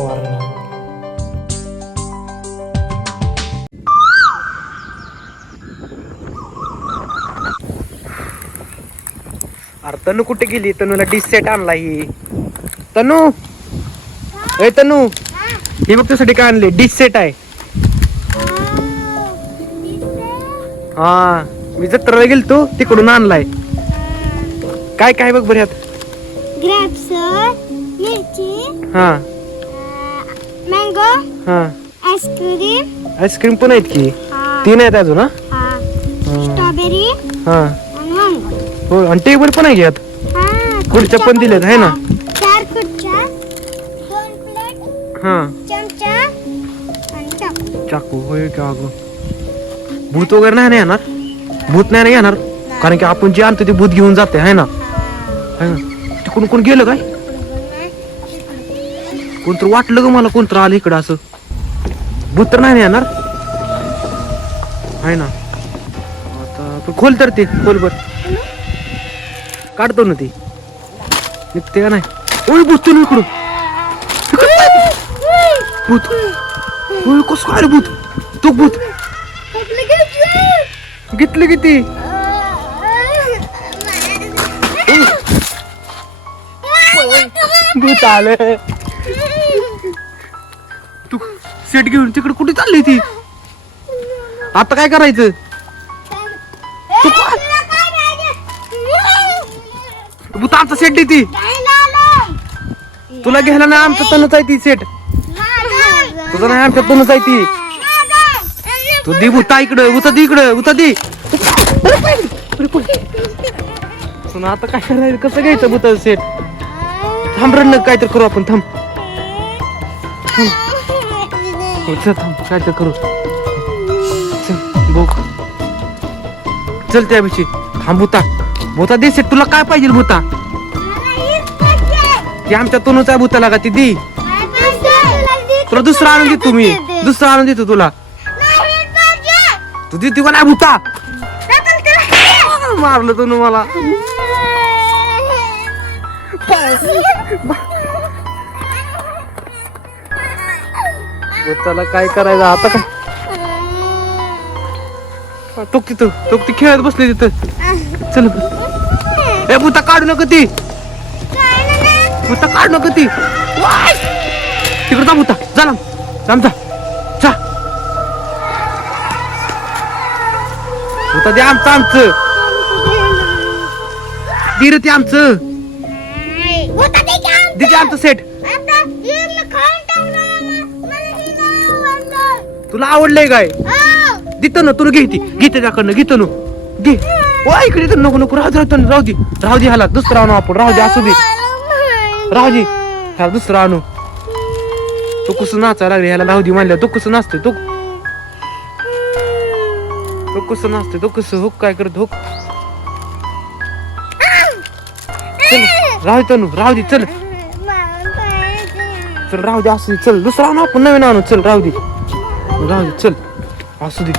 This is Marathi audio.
फवारणी. अरे तनू कुठे गेली? तनूला डिश सेट आणला ही. तनू ए तनू, हे बघ तुझ्यासाठी काय आणले, डिश सेट आहे. हा मी जत्रेला गेलतो तिकडून आणलाय. काय काय बघ बऱ्यात. ग्रेप्स, मिरची, हा मँगो, हा आईस्क्रीम, आईस्क्रीम पण आहेत की. 3 आहेत अजून. हा स्ट्रॉबेरी हा आणि मँगो. हो, आणि टेबल पण आहे घ्यात. खुर्च्या पण दिल्यात आहे ना. 4 खुर्च्या, 2 प्लेट, हा चमचा आणि चाकू. चाकू होय का? अगं भूत वगैरे नाही ना येणार? भूत नाही ना येणार? कारण की आपण जे आणतो ते भूत घेऊन जाते आहे ना. तिकडून कोण गेलं काय? कोणतर वाटलं ग मला, कोणतर आलं इकडं असं. भूत तर नाही ना येणार आहे ना. आता तू खोल तर ते खोल बर काढतो ना ती. निघते का नाही? ओय बसतो ना इकडून. भूत ओय कस काय रे भूत? तो भूत घेतलं किती? भूत आलं. तू सेट घेऊन तिकडे कुठे चालली ती? आता काय करायचं? भूत आमचा सेट देती. तुला घ्यायला नाही, आमच्या तनच आहे ती सेट. तुझं नाही, आमच्या तनच आहे ती. तू दे भूता इकडं, भूता दे इकडं, भूता दे. सुना आता काय करायचं? कसं घ्यायचं भूताचं सेट? थांब रण काय तर करू आपण. थांब चल थांब काय तर करू. चल बघ चल त्यापेक्षा थांब. भूता भूता दे सेट. तुला काय पाहिजे भूता? ती आमच्या तोनूच आहे भूताला का ती दी. तुला दुसरा आणून देतो मी. दुसरा आणून देतो तुला. तू देते का नाही भूता? मारलं तू मला. भूताला काय करायचं आता? काय तो तिथं तो ती खेळत बसली तिथं. चल ए भूता काढू नको ती. भूता काढू नको ती. तिकडे जा भूता. जा लांब लांब जा. भूता दे आमचं आमचं दे रे ते आमचं. दे आमचं सेट. तुला आवडलंय काय? देतो ना तुला. घेते घेते त्याकडनं घेतो ना. घे ओ इकडे तर नको नको. राहू दे राहू दे राहू दे. ह्याला दुसरा आणू आपण. राहू दे असू दे. राहू दे ह्याला दुसरा आणू. तो कसं नाचायला लागले ह्याला. राहू दे म्हणलं. तो कसं नाचते तो कसं नाचते तो कसं हुक काय करत हुक. चल राहू दे तनू. राहू दे चल चल. राहू दे असू दे. चल दुसरा आणू आपण. नवीन आणू. चल राहू दे राहू दे चल असू दे.